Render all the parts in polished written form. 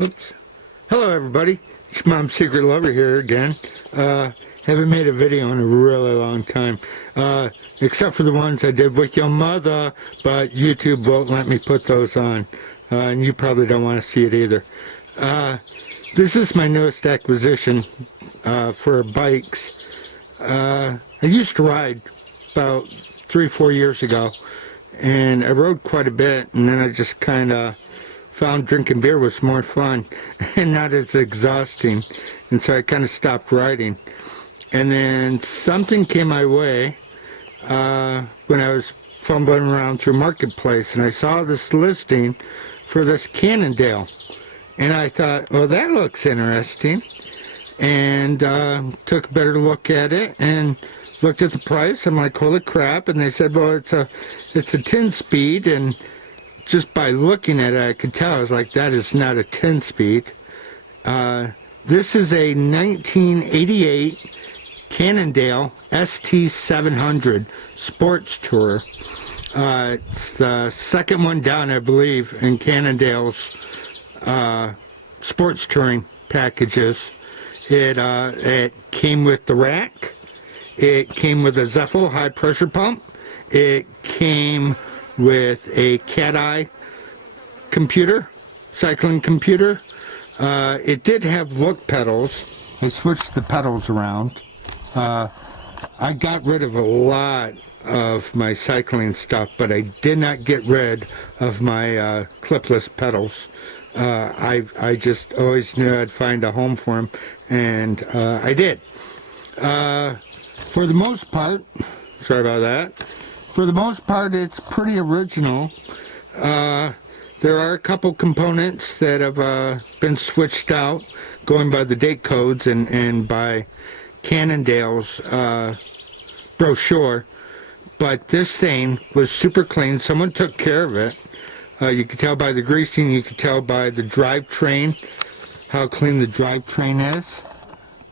Oops. Hello everybody, it's Mom's Secret Lover here again. Haven't made a video in a really long time, except for the ones I did with your mother, but YouTube won't let me put those on, and you probably don't want to see it either. This is my newest acquisition for bikes. I used to ride about 3-4 years ago, and I rode quite a bit, and then I just kind of found drinking beer was more fun and not as exhausting, and so I kind of stopped riding. And then something came my way when I was fumbling around through Marketplace, and I saw this listing for this Cannondale, and I thought, well, that looks interesting, and took a better look at it and looked at the price. I'm like, holy crap. And they said, well, it's a 10-speed, and just by looking at it, I could tell. I was like, that is not a 10-speed. This is a 1988 Cannondale ST-700 Sports Tourer. It's the second one down, I believe, in Cannondale's sports touring packages. It came with the rack. It came with a Zeffo high pressure pump. It came with a cat-eye computer, cycling computer. It did have look pedals. I switched the pedals around. I got rid of a lot of my cycling stuff, but I did not get rid of my clipless pedals. I just always knew I'd find a home for them, and I did. For the most part, sorry about that. For the most part, it's pretty original. There are a couple components that have been switched out, going by the date codes and by Cannondale's brochure. But this thing was super clean. Someone took care of it. You could tell by the greasing. You could tell by the drivetrain, how clean the drivetrain is,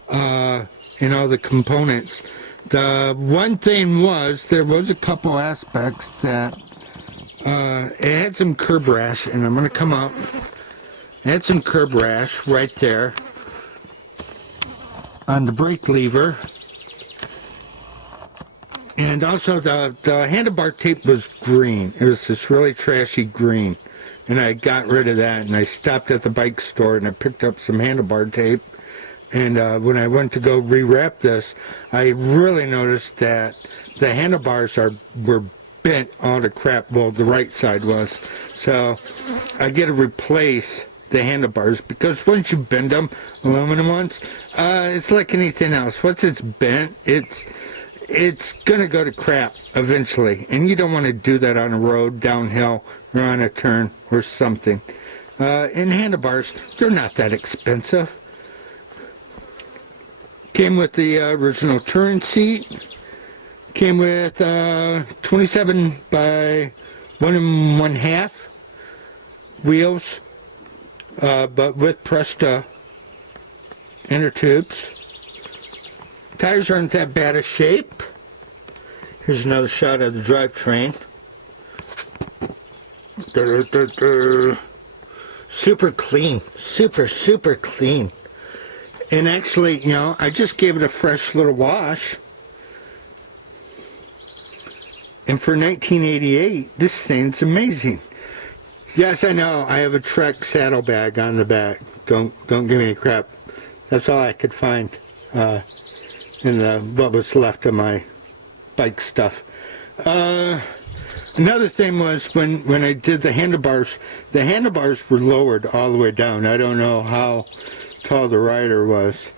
and all the components. The one thing was, there was a couple aspects that it had some curb rash, and I'm going to come up. It had some curb rash right there on the brake lever, and also the handlebar tape was green. It was this really trashy green, and I got rid of that, and I stopped at the bike store and I picked up some handlebar tape. And when I went to go rewrap this, I really noticed that the handlebars were bent all to crap. Well, the right side was. So I get to replace the handlebars, because once you bend them, aluminum ones, it's like anything else. Once it's bent, it's gonna go to crap eventually, and you don't want to do that on a road, downhill, or on a turn or something. And handlebars, they're not that expensive. Came with the original touring seat. Came with 27 by 1 1/2 wheels, but with pressed inner tubes. Tires aren't that bad a shape. Here's another shot of the drivetrain. Super clean. Super clean. And actually, you know, I just gave it a fresh little wash. And for 1988, this thing's amazing. Yes, I know, I have a Trek saddlebag on the back. Don't give me any crap. That's all I could find in what was left of my bike stuff. Another thing was when I did the handlebars were lowered all the way down. I don't know how tall the rider was,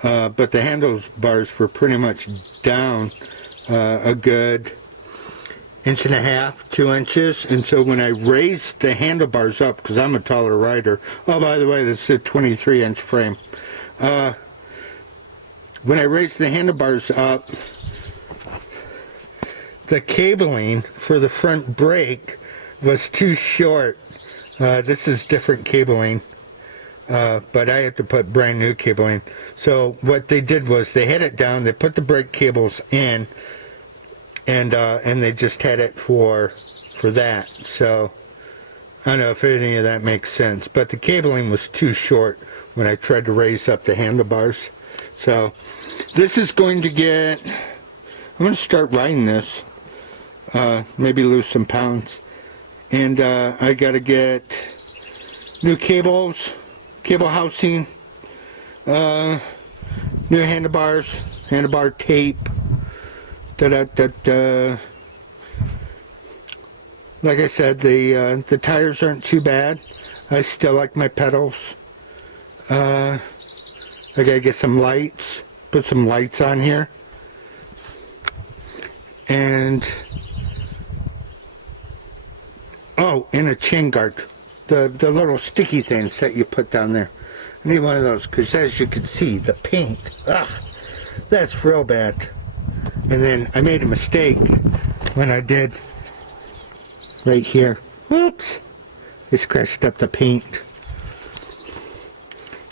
but the handlebars were pretty much down a good 1.5 to 2 inches. And so when I raised the handlebars up, because I'm a taller rider, oh, by the way, this is a 23-inch frame. When I raised the handlebars up, the cabling for the front brake was too short. This is different cabling. But I had to put brand new cabling. So what they did was they had it down, they put the brake cables in, and they just had it for that. So I don't know if any of that makes sense, but the cabling was too short when I tried to raise up the handlebars. So this is going to get, I'm going to start riding this, maybe lose some pounds. And I got to get new cables, cable housing, new handlebars, handlebar tape, Like I said, the tires aren't too bad. I still like my pedals. I gotta get some lights, put some lights on here. And oh, and a chain guard. The little sticky things that you put down there. I need one of those, because as you can see, the paint, ugh, that's real bad. And then I made a mistake when I did right here. Whoops! I scratched up the paint.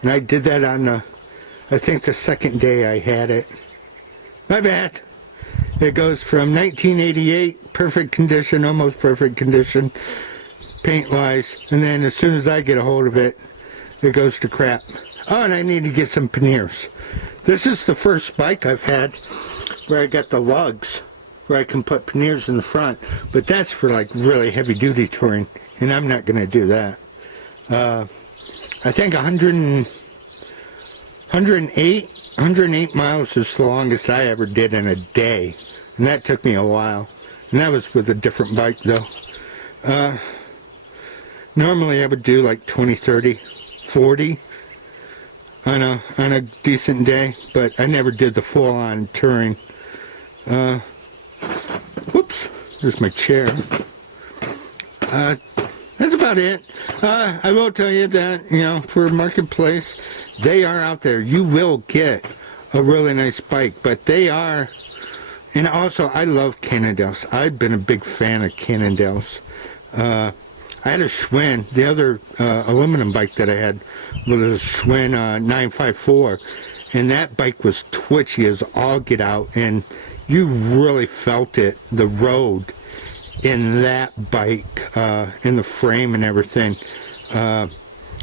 And I did that on the, I think the second day I had it. My bad. It goes from 1988, perfect condition, almost perfect condition, paint-wise. And then as soon as I get a hold of it, it goes to crap. Oh, and I need to get some panniers. This is the first bike I've had where I got the lugs, where I can put panniers in the front. But that's for like really heavy duty touring, and I'm not going to do that. I think 108 miles is the longest I ever did in a day. And that took me a while. And that was with a different bike though. Normally I would do like 20, 30, 40 on a decent day, but I never did the full-on touring. Whoops, there's my chair. That's about it. I will tell you that, you know, for Marketplace, they are out there. You will get a really nice bike, but they are, and also I love Cannondales. I've been a big fan of Cannondales. I had a Schwinn, the other aluminum bike that I had was a Schwinn 954, and that bike was twitchy as all get out, and you really felt it, the road in that bike, in the frame and everything.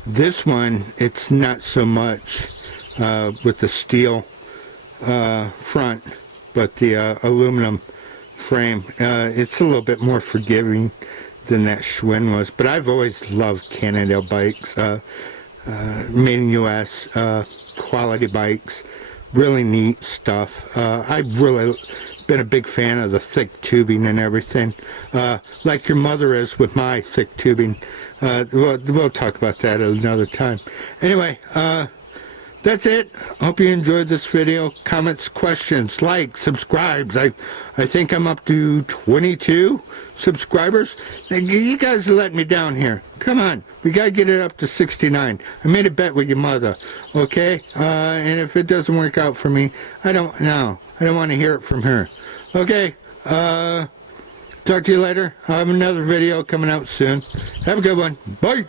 This one, it's not so much with the steel front, but the aluminum frame. It's a little bit more forgiving than that Schwinn was, but I've always loved Cannondale bikes, made in U.S., quality bikes, really neat stuff. I've really been a big fan of the thick tubing and everything, like your mother is with my thick tubing. We'll talk about that at another time. Anyway, that's it. Hope you enjoyed this video. Comments, questions, like, subscribes. I think I'm up to 22 subscribers. You guys are letting me down here. Come on. We got to get it up to 69. I made a bet with your mother. Okay? And if it doesn't work out for me, I don't know. I don't want to hear it from her. Okay? Talk to you later. I'll have another video coming out soon. Have a good one. Bye.